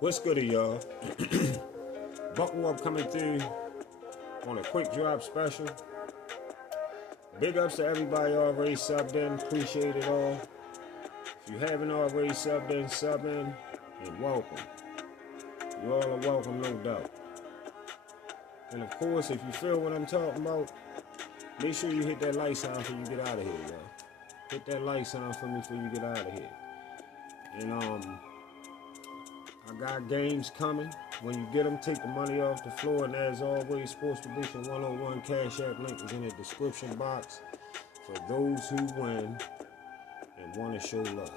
What's good, y'all? Buckle up coming through on a quick drop special. Big ups to everybody already subbed in. Appreciate it all. If you haven't already subbed in, and welcome. You all are welcome, no doubt. And of course, if you feel what I'm talking about, make sure you hit that like sign before you get out of here, y'all. Hit that like sign for me before you get out of here. And I got games coming. When you get them, take the money off the floor. And as always, Sports Prediction 101 Cash App link is in the description box for those who win and want to show love.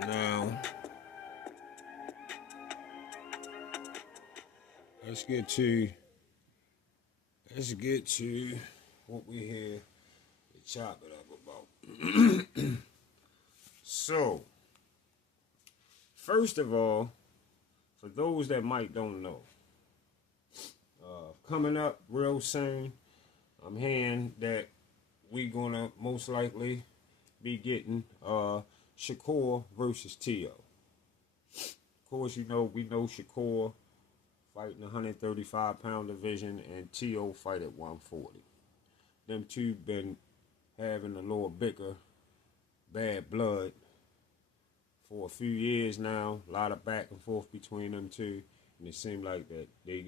Now, let's get to what we here to chop it up about. So, first of all, for those that might don't know, coming up real soon, I'm hearing that we gonna most likely be getting Shakur versus T.O. Of course, we know Shakur fighting 135-pound division and T.O. fight at 140. Them two been having a little bicker, bad blood for a few years now. A lot of back and forth between them two, and it seemed like that they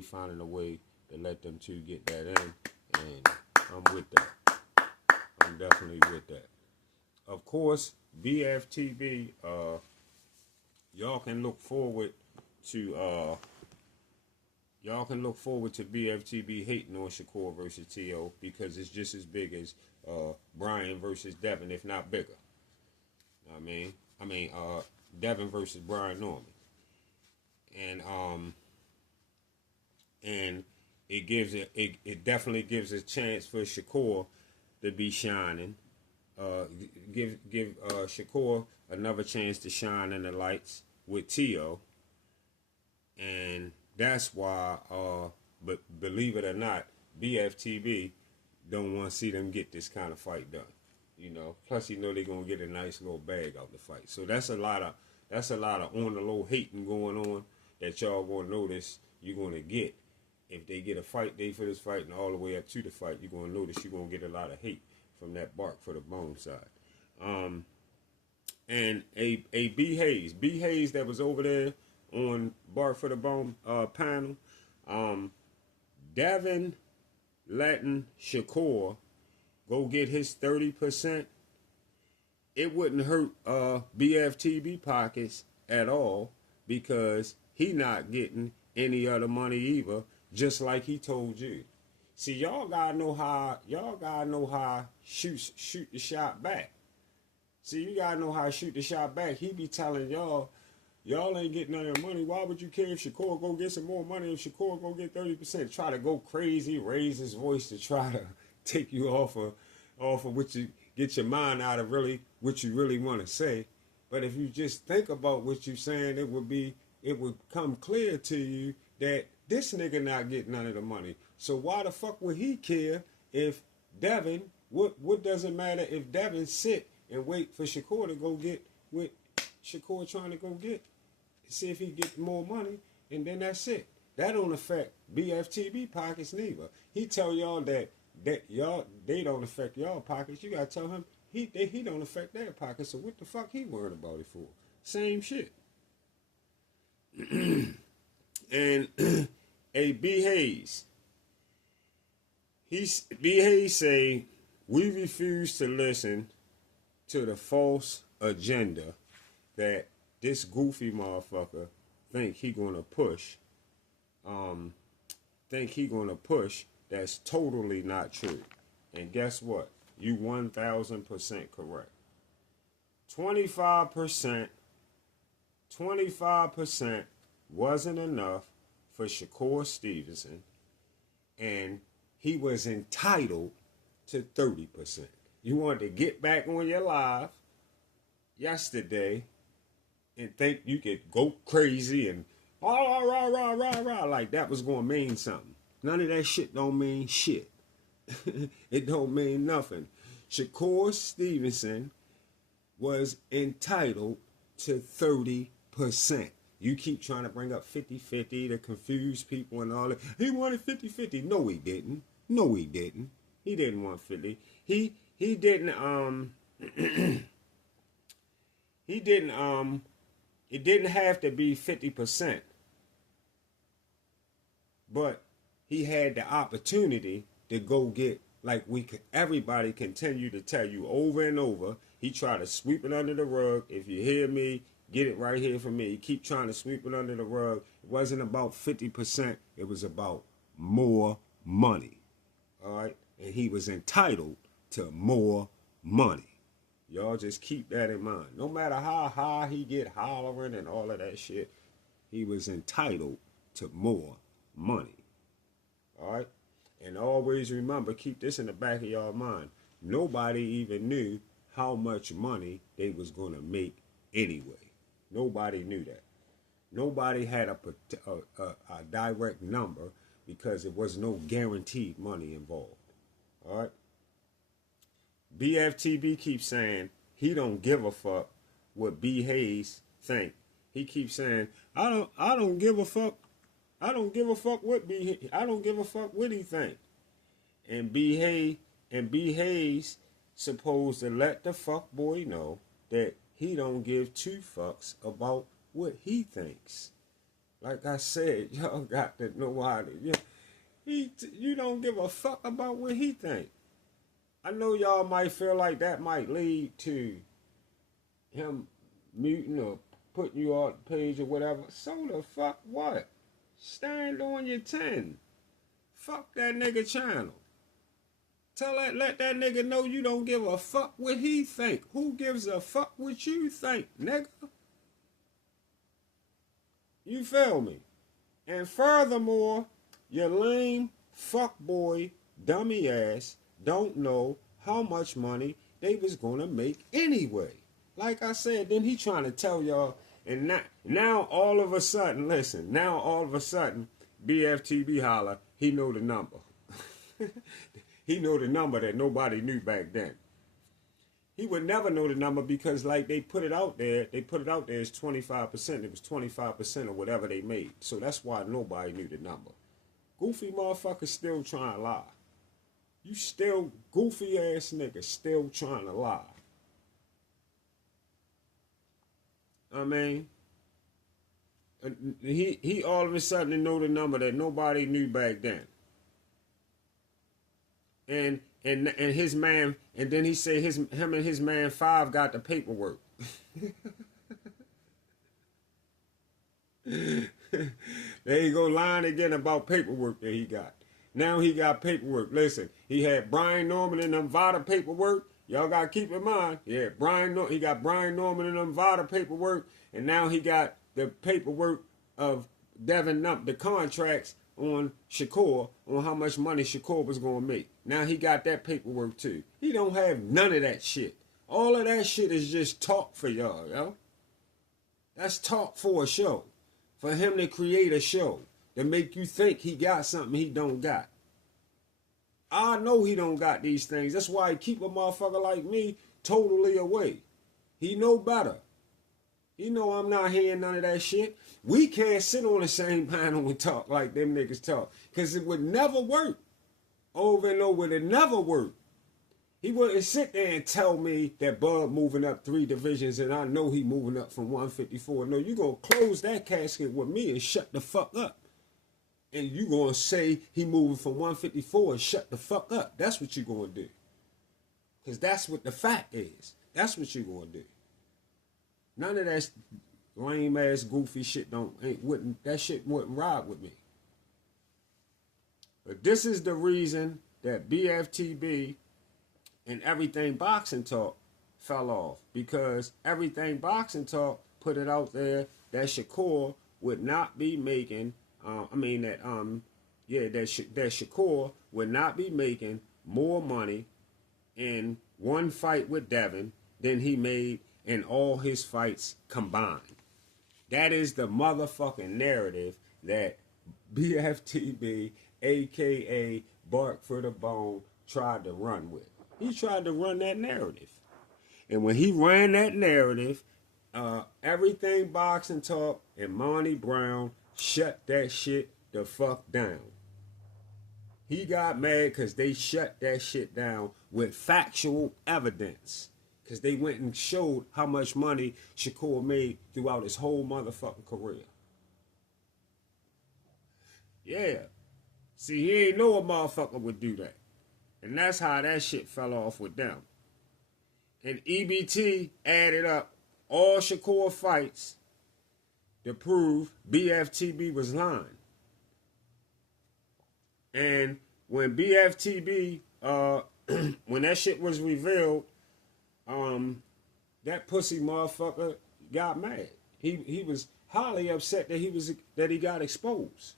finding a way to let them two get that in, and I'm with that. I'm definitely with that. Of course, BFTB, y'all can look forward to BFTB hating on Shakur versus T.O. because it's just as big as Brian versus Devin, if not bigger. I mean, Devin versus Brian Norman, and it definitely gives a chance for Shakur to be shining. Give Shakur another chance to shine in the lights with T.O. And that's why, but believe it or not, BFTB don't want to see them get this kind of fight done. You know, plus they're gonna get a nice little bag out the fight. So that's a lot of on the low hating going on that y'all gonna notice you're gonna get if they get a fight day for this fight and all the way up to the fight. You're gonna notice you're gonna get a lot of hate from that bark for the bone side. And a B Hayes that was over there on Bark for the Bone panel. Devin letting Shakur go get his 30%. It wouldn't hurt BFTB pockets at all because he not getting any other money either, just like he told you. See, y'all gotta know how shoot the shot back. See, you gotta know how to shoot the shot back. He be telling y'all ain't getting none of the money. Why would you care if Shakur go get some more money? If Shakur go get 30%, try to go crazy, raise his voice to try to take you off of what you get your mind out of really what you really want to say. But if you just think about what you're saying, it would come clear to you that this nigga not getting none of the money. So why the fuck would he care if Devin? What does it matter if Devin sit and wait for Shakur to go get what Shakur trying to go get? See if he get more money, and then that's it. That don't affect BFTB pockets neither. He tell y'all that y'all they don't affect y'all pockets. You gotta tell him he don't affect their pockets. So what the fuck he worried about it for? Same shit. And a B Hayes. B Hayes say we refuse to listen to the false agenda that this goofy motherfucker think he gonna push. That's totally not true. And guess what? You 1,000% correct. 25% wasn't enough for Shakur Stevenson, and he was entitled to 30%. You wanted to get back on your live yesterday and think you could go crazy and rah, rah, rah, rah, rah, like that was going to mean something. None of that shit don't mean shit. It don't mean nothing. Shakur Stevenson was entitled to 30%. You keep trying to bring up 50-50 to confuse people and all that. He wanted 50-50. No, he didn't. No, he didn't. He didn't want 50. He didn't he didn't it didn't have to be 50%. But he had the opportunity to go get, like everybody continue to tell you over and over. He tried to sweep it under the rug. If you hear me, get it right here from me. He keep trying to sweep it under the rug. It wasn't about 50%. It was about more money. All right? And he was entitled to more money. Y'all just keep that in mind. No matter how high he get hollering and all of that shit, he was entitled to more money. All right? And always remember, keep this in the back of y'all mind. Nobody even knew how much money they was going to make anyway. Nobody knew that. Nobody had a direct number because there was no guaranteed money involved. All right? BFTB keeps saying he don't give a fuck what B. Hayes think. He keeps saying, I don't give a fuck. I don't give a fuck what I don't give a fuck what he think. And B. Hayes supposed to let the fuck boy know that he don't give two fucks about what he thinks. Like I said, y'all got to know how to. You don't give a fuck about what he think. I know y'all might feel like that might lead to him muting or putting you off the page or whatever. So the fuck what? Stand on your 10. Fuck that nigga channel. Let that nigga know you don't give a fuck what he think. Who gives a fuck what you think, nigga? You feel me? And furthermore, your lame fuckboy dummy ass don't know how much money they was gonna make anyway. Like I said, then he trying to tell y'all, and now all of a sudden, listen, now all of a sudden, BFTB holler, he know the number. He know the number that nobody knew back then. He would never know the number because like they put it out there as 25%. It was 25% of whatever they made. So that's why nobody knew the number. Goofy motherfuckers still trying to lie. You still goofy ass nigga still trying to lie. I mean, he all of a sudden know the number that nobody knew back then. And his man, and then he said him and his man 5 got the paperwork. There you go, lying again about paperwork that he got. Now he got paperwork. Listen, he had Brian Norman and them Vada paperwork. Y'all got to keep in mind. Yeah, he got Brian Norman and them Vada paperwork. And now he got the paperwork of Devin the contracts on Shakur, on how much money Shakur was going to make. Now he got that paperwork too. He don't have none of that shit. All of that shit is just talk for y'all, yo. That's talk for a show. For him to create a show to make you think he got something he don't got. I know he don't got these things. That's why he keep a motherfucker like me totally away. He know better. He know I'm not hearing none of that shit. We can't sit on the same panel and talk like them niggas talk. Because it would never work. Over and over, it never work. He wouldn't sit there and tell me that Bud moving up 3 divisions and I know he moving up from 154. No, you going to close that casket with me and shut the fuck up. And you going to say he moving from 154 and shut the fuck up. That's what you going to do. Because that's what the fact is. That's what you going to do. None of that lame ass goofy shit that shit wouldn't ride with me. But this is the reason that BFTB and Everything Boxing Talk fell off. Because Everything Boxing Talk put it out there that Shakur would not be making, that Shakur would not be making more money in one fight with Devin than he made in all his fights combined. That is the motherfucking narrative that BFTB, a.k.a. Bark for the Bone, tried to run with. He tried to run that narrative. And when he ran that narrative, everything Boxing Talk and Monty Brown shut that shit the fuck down. He got mad because they shut that shit down with factual evidence. Because they went and showed how much money Shakur made throughout his whole motherfucking career. Yeah. See, he ain't know a motherfucker would do that. And that's how that shit fell off with them. And EBT added up all Shakur fights to prove BFTB was lying. And when BFTB, when that shit was revealed, that pussy motherfucker got mad. He was highly upset that he got exposed.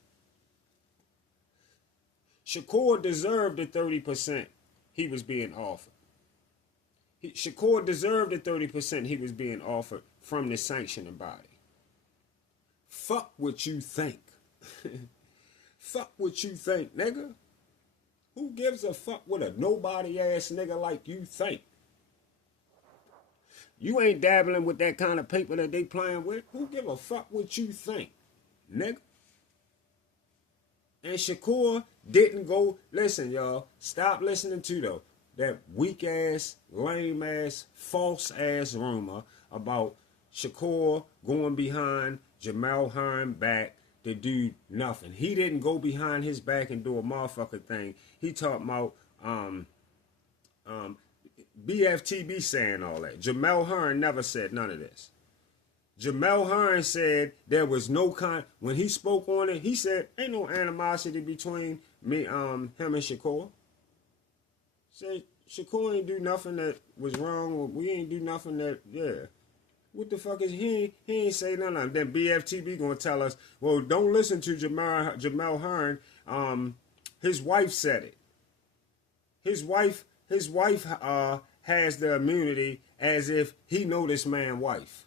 Shakur deserved the 30% he was being offered. Shakur deserved the 30% he was being offered from the sanctioning body. Fuck what you think. Fuck what you think, nigga. Who gives a fuck what a nobody ass nigga like you think? You ain't dabbling with that kind of paper that they playing with. Who give a fuck what you think, nigga? And Shakur didn't go. Listen, y'all. Stop listening to that weak ass, lame ass, false ass rumor about Shakur going behind Jamel Hearn back to do nothing. He didn't go behind his back and do a motherfucker thing. He talking about BFTB saying all that. Jamel Hearn never said none of this. Jamel Hearn said there was no when he spoke on it, he said ain't no animosity between me, him and Shakur. Said Shakur ain't do nothing that was wrong, or we ain't do nothing that, yeah. What the fuck is he ain't say none of them. Then BFTB gonna tell us, well, don't listen to Jamel Hearn. His wife said it. His wife has the immunity as if he know this man's wife.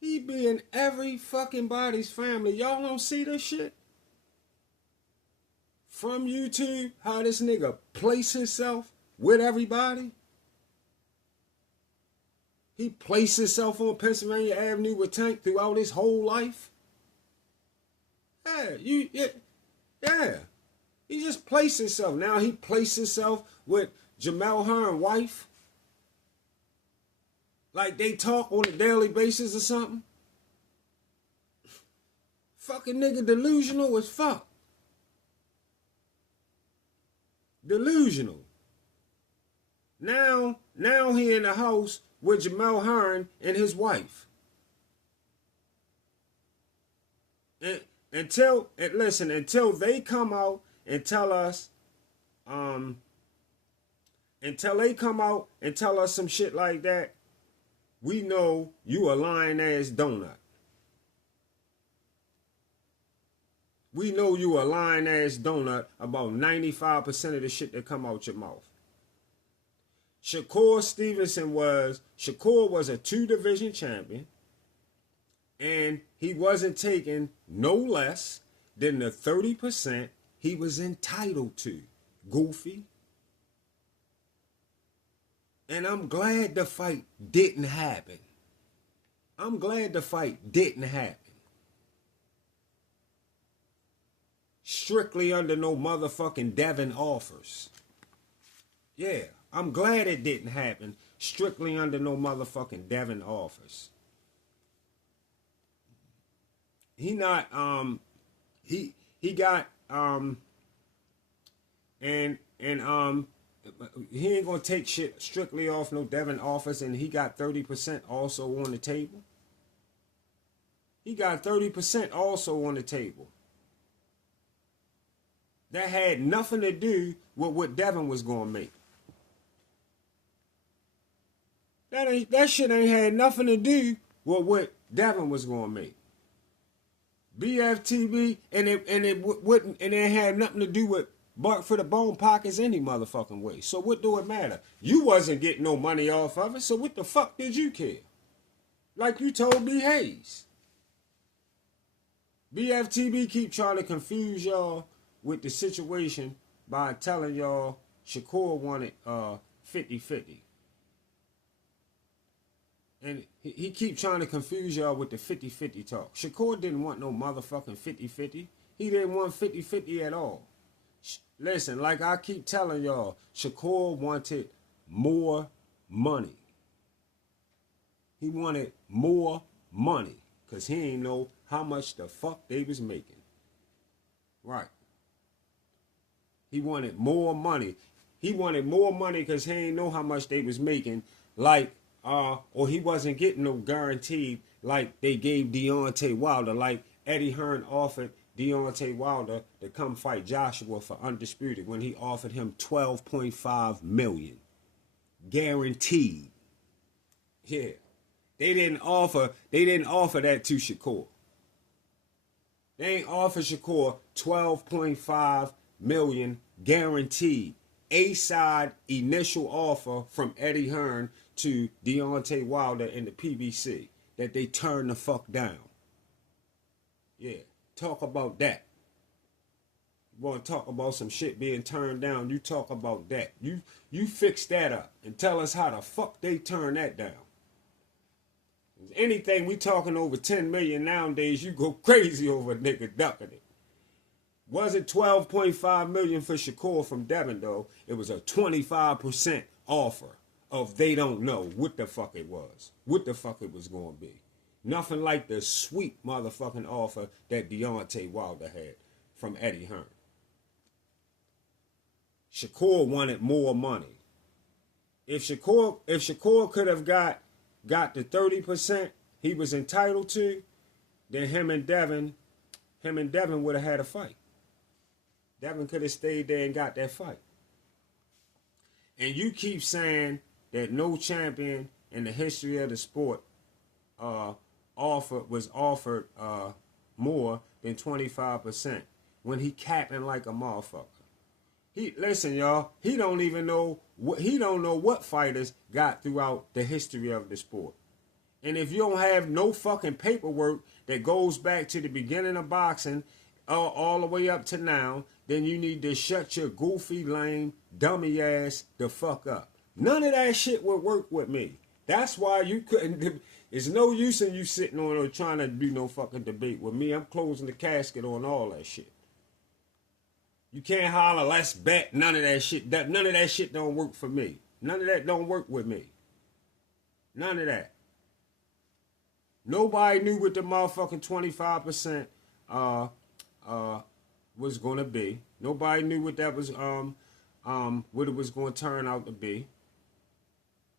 He be in every fucking body's family. Y'all don't see this shit? From YouTube, how this nigga place himself with everybody. He placed himself on Pennsylvania Avenue with Tank throughout his whole life. Yeah. He just placed himself. Now he placed himself with Jamel Hearn's wife. Like they talk on a daily basis or something. Fucking nigga delusional as fuck. Delusional. Now he in the house with Jamel Hearn and his wife. And until they come out and tell us, until they come out and tell us some shit like that, we know you a lying ass donut. We know you a lying ass donut about 95% of the shit that come out your mouth. Shakur was a 2-division champion, and he wasn't taking no less than the 30% he was entitled to. Goofy. And I'm glad the fight didn't happen. Strictly under no motherfucking Devin offers. Yeah, I'm glad it didn't happen. Strictly under no motherfucking Devin offers. He got he ain't gonna take shit strictly off no Devin offers, and he got 30% also on the table. He got 30% also on the table. That had nothing to do with what Devin was gonna make. That shit ain't had nothing to do with what Devin was gonna make. BFTB and it had nothing to do with bark for the bone pockets any motherfucking way. So what do it matter? You wasn't getting no money off of it, so what the fuck did you care? Like you told B. Hayes. BFTB keep trying to confuse y'all with the situation by telling y'all Shakur wanted 50-50. And he keep trying to confuse y'all with the 50-50 talk. Shakur didn't want no motherfucking 50-50. He didn't want 50-50 at all. Listen, like I keep telling y'all, Shakur wanted more money. He wanted more money because he ain't know how much the fuck they was making. Right. He wanted more money. He wanted more money because he ain't know how much they was making. Like, or he wasn't getting no guaranteed like they gave Deontay Wilder. Like Eddie Hearn offered Deontay Wilder to come fight Joshua for Undisputed when he offered him $12.5 million. Guaranteed. Yeah. They didn't offer that to Shakur. They ain't offer Shakur $12.5 million guaranteed. A-side initial offer from Eddie Hearn to Deontay Wilder in the PBC that they turned the fuck down. Yeah, talk about that. You want to talk about some shit being turned down, you talk about that. You fix that up and tell us how the fuck they turn that down. Anything we talking over 10 million nowadays, you go crazy over a nigga ducking it. Wasn't 12.5 million for Shakur from Devin though. It was a 25% offer of they don't know what the fuck it was. What the fuck it was going to be. Nothing like the sweet motherfucking offer that Deontay Wilder had from Eddie Hearn. Shakur wanted more money. If Shakur could have got the 30% he was entitled to, then him and Devin would have had a fight. Devin could have stayed there and got that fight. And you keep saying that no champion in the history of the sport was offered more than 25% when he capping like a motherfucker. Listen, y'all, he don't know what fighters got throughout the history of the sport. And if you don't have no fucking paperwork that goes back to the beginning of boxing all the way up to now, then you need to shut your goofy, lame, dummy ass the fuck up. None of that shit would work with me. That's why you couldn't. It's no use in you sitting on or trying to do no fucking debate with me. I'm closing the casket on all that shit. You can't holler, let's bet. None of that shit. None of that shit don't work for me. None of that don't work with me. None of that. Nobody knew what the motherfucking 25% was gonna be. Nobody knew what that was what it was gonna turn out to be.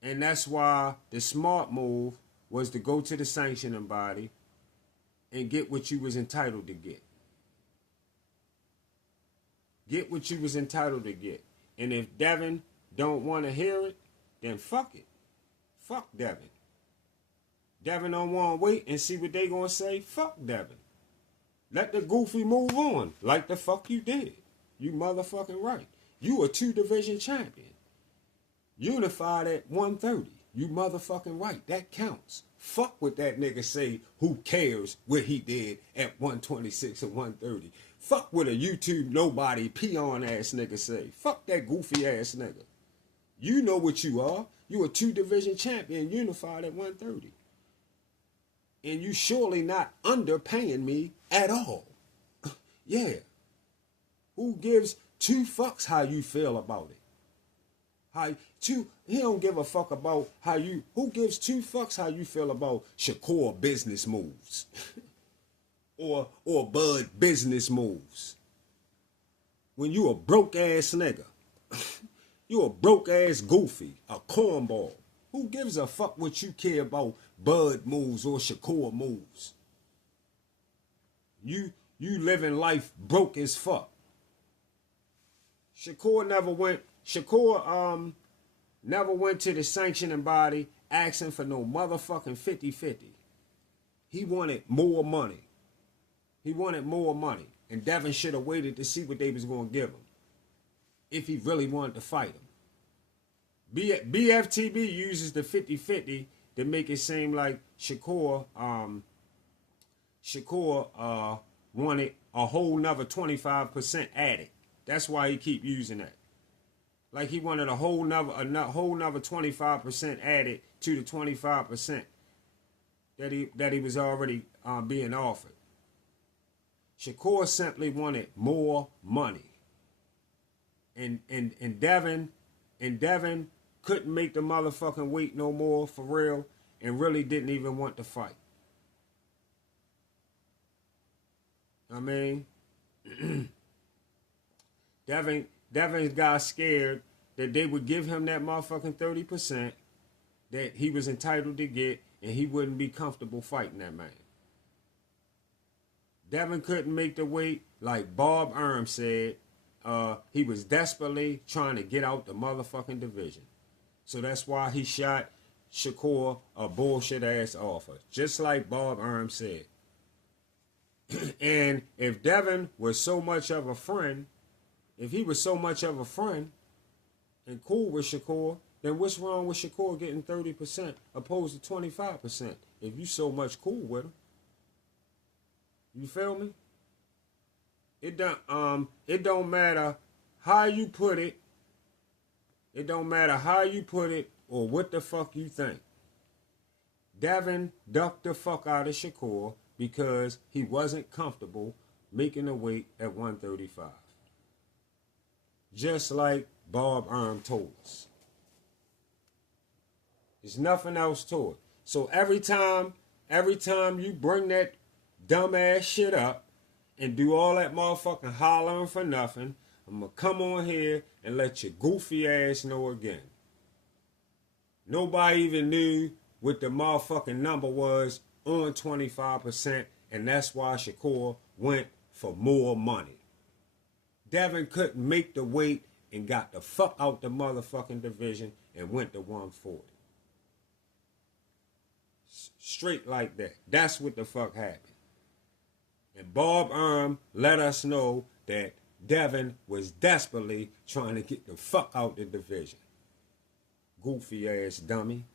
And that's why the smart move was to go to the sanctioning body and get what you was entitled to get. Get what you was entitled to get. And if Devin don't want to hear it, then fuck it. Fuck Devin. Devin don't want to wait and see what they gonna say. Fuck Devin. Let the goofy move on like the fuck you did. You motherfucking right. You a 2-division champion. Unified at 130. You motherfucking right. That counts. Fuck what that nigga say. Who cares what he did at 126 and 130. Fuck what a YouTube nobody peon ass nigga say. Fuck that goofy ass nigga. You know what you are. You a 2-division champion unified at 130. And you surely not underpaying me at all. Yeah. Who gives 2 fucks how you feel about it? He don't give a fuck about how you. Who gives 2 fucks how you feel about Shakur business moves, or Bud business moves? When you a broke ass nigga, you a broke ass goofy, a cornball. Who gives a fuck what you care about Bud moves or Shakur moves? You living life broke as fuck. Shakur never went to the sanctioning body asking for no motherfucking 50-50. He wanted more money. And Devin should have waited to see what they was going to give him if he really wanted to fight him. BFTB uses the 50-50 to make it seem like Shakur wanted a whole nother 25% added. That's why he keep using that. Like he wanted a whole nother 25% added to the 25% that he was already being offered. Shakur simply wanted more money, and Devin couldn't make the motherfucking wait no more for real, and really didn't even want to fight. I mean, Devin got scared that they would give him that motherfucking 30% that he was entitled to get, and he wouldn't be comfortable fighting that man. Devin couldn't make the weight, like Bob Erm said. He was desperately trying to get out the motherfucking division. So that's why he shot Shakur a bullshit ass offer, just like Bob Erm said. And if Devin was so much of a friend, if he was so much of a friend and cool with Shakur, then what's wrong with Shakur getting 30% opposed to 25% if you so much cool with him? You feel me? It don't matter how you put it. It don't matter how you put it or what the fuck you think. Devin ducked the fuck out of Shakur because he wasn't comfortable making the weight at 135. Just like Bob Erm told us. There's nothing else to it. So every time you bring that dumbass shit up and do all that motherfucking hollering for nothing, I'm gonna come on here and let your goofy ass know again. Nobody even knew what the motherfucking number was on 25%, and that's why Shakur went for more money. Devin couldn't make the weight and got the fuck out the motherfucking division and went to 140. Straight like that. That's what the fuck happened. And Bob Erm let us know that Devin was desperately trying to get the fuck out the division. Goofy ass dummy.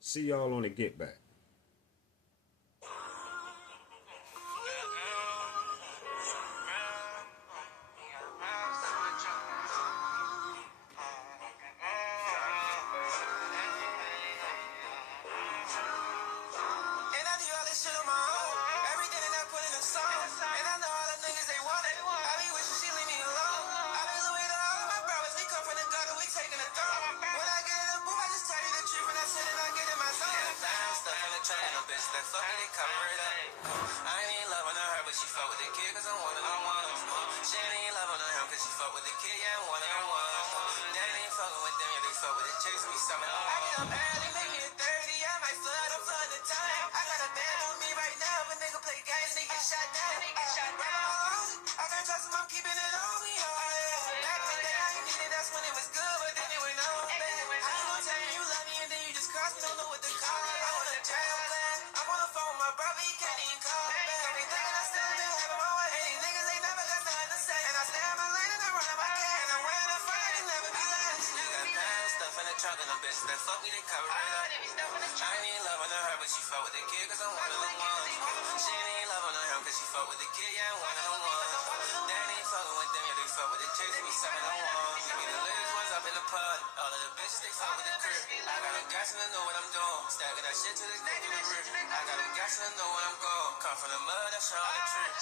See y'all on the get back. That fuck me, they cover it up. I ain't even love on her, but she fuck with the kid, cause I'm one of them ones. She ain't even love on her, cause she fuck with the kid, yeah, I'm one of them ones. They ain't fucking with them, yeah, they fuck with the chicks, we some of them ones. Give me the lyrics, ones up in the pod. All of the bitches, they fuck with the crib. I got them gas and I know what I'm doing. Stacking that shit to this nigga in the rip. I got them gas and I know where I'm going. Come from the mud, that's on the tree.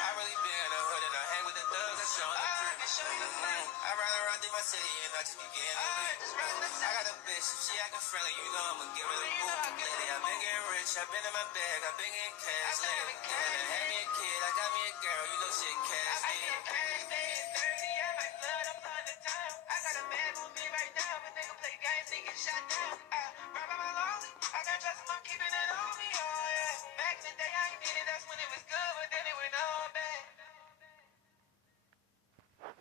I really be in the hood and I hang with the thugs, that's on the crib. I ride around through my city and I just be getting lit. I got a bitch, if she acting friendly, you know I'ma give her the boot. Lately, I've been getting rich, I've been in my bag, I've been getting cash lately. And I had me a kid, I got me a girl, you know shit cash me. I got a bag on me right now, but nigga play games, he get shot down.